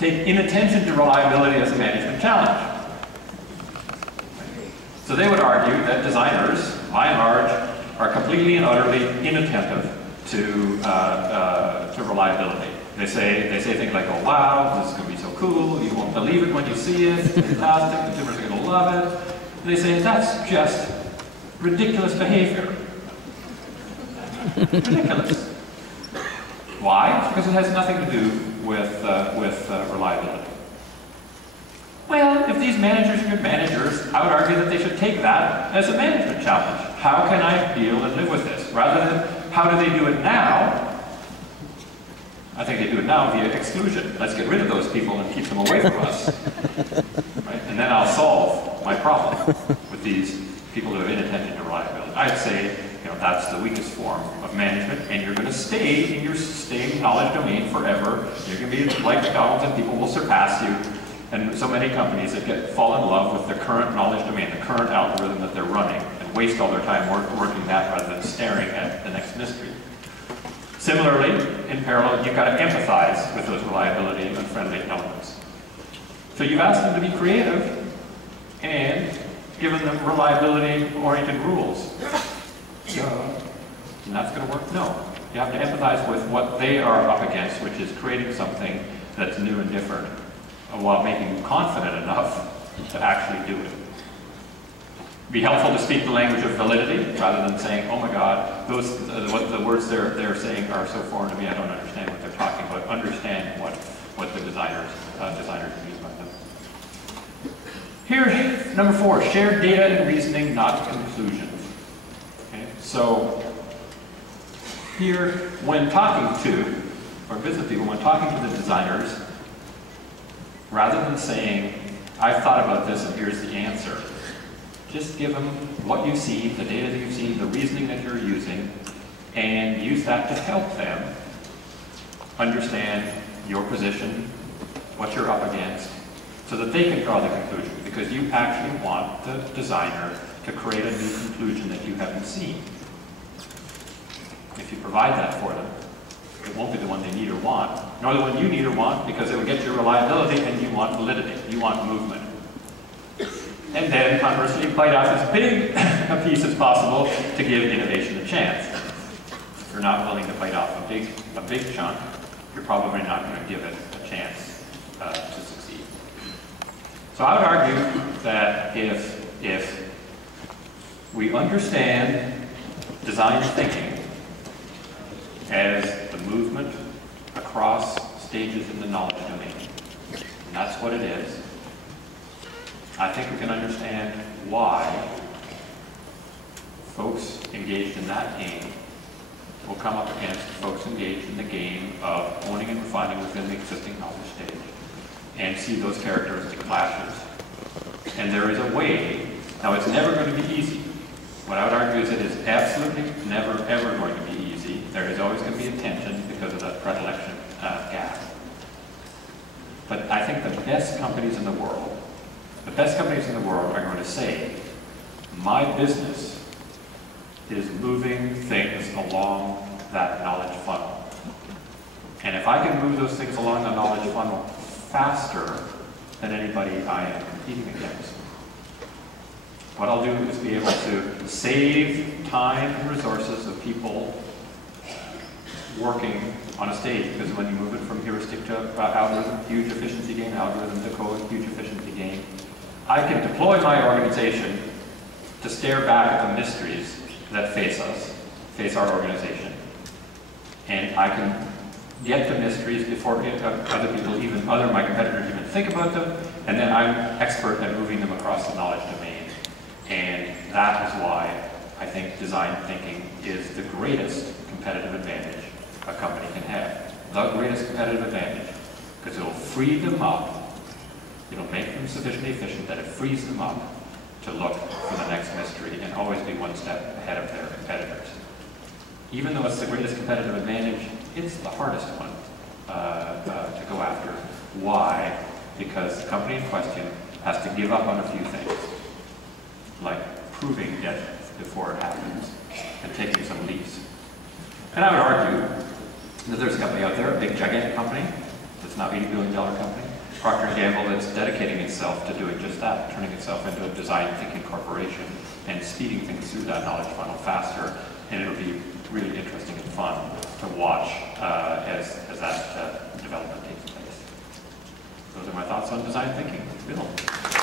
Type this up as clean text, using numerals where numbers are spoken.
take inattention to reliability as a management challenge. So they would argue that designers, by and large, are completely and utterly inattentive to reliability. They say things like, oh wow, this is going to be so cool, you won't believe it when you see it, it's fantastic, consumers are going to love it. They say that's just ridiculous behavior. Ridiculous. Why? Because it has nothing to do with reliability. Well, if these managers are good managers, I would argue that they should take that as a management challenge. How can I deal and live with this? Rather than how do they do it now? I think they do it now via exclusion. Let's get rid of those people and keep them away from us. Right? And then I'll solve my problem with these people who have inattention to reliability. I'd say, that's the weakest form of management, and you're going to stay in your same knowledge domain forever. You're going to be like McDonald's, and people will surpass you. And so many companies that fall in love with their current knowledge domain, the current algorithm that they're running, and waste all their time working that rather than staring at the next mystery. Similarly, in parallel, you've got to empathize with those reliability and friendly elements. So you've asked them to be creative and given them reliability-oriented rules. And that's going to work? No. You have to empathize with what they are up against, which is creating something that's new and different, while making you confident enough to actually do it. Be helpful to speak the language of validity, rather than saying, oh my God, what the words they're saying are so foreign to me, I don't understand what they're talking about. Understand what the designers mean by them. Here, number 4, shared data and reasoning, not conclusions. Okay? So, here, when talking to, or business people, when talking to the designers, rather than saying, I've thought about this and here's the answer, just give them what you see, the data that you've seen, the reasoning that you're using, and use that to help them understand your position, what you're up against, so that they can draw the conclusion, because you actually want the designer to create a new conclusion that you haven't seen. If you provide that for them, it won't be the one they need or want, nor the one you need or want, because it will get your reliability and you want validity, you want movement. And then, conversely, bite off as big a piece as possible to give innovation a chance. If you're not willing to bite off a big chunk, you're probably not going to give it a chance to succeed. So I would argue that if we understand design thinking as the movement across stages in the knowledge domain, and that's what it is, I think we can understand why folks engaged in that game will come up against folks engaged in the game of owning and refining within the existing knowledge stage and see those characteristic clashes. And there is a way. Now, it's never going to be easy. What I would argue is it is absolutely never, ever going to be easy. There is always going to be a tension because of that predilection gap. But I think the best companies in the world are going to say, my business is moving things along that knowledge funnel. And if I can move those things along the knowledge funnel faster than anybody I am competing against, what I'll do is be able to save time and resources of people working on a stage, because when you move it from heuristic to algorithm, huge efficiency gain, algorithm to code, huge efficiency gain, I can deploy my organization to stare back at the mysteries that face our organization. And I can get the mysteries before other people, other my competitors even think about them, and then I'm expert at moving them across the knowledge domain. And that is why I think design thinking is the greatest competitive advantage a company can have. The greatest competitive advantage, because it will free them up. It'll make them sufficiently efficient that it frees them up to look for the next mystery and always be one step ahead of their competitors. Even though it's the greatest competitive advantage, it's the hardest one to go after. Why? Because the company in question has to give up on a few things, like proving it before it happens and taking some leaps. And I would argue that there's a company out there, a big gigantic company, that's now $80 billion company. Procter & Gamble that's dedicating itself to doing just that, turning itself into a design thinking corporation and speeding things through that knowledge funnel faster. And it'll be really interesting and fun to watch as that development takes place. Those are my thoughts on design thinking. Bill.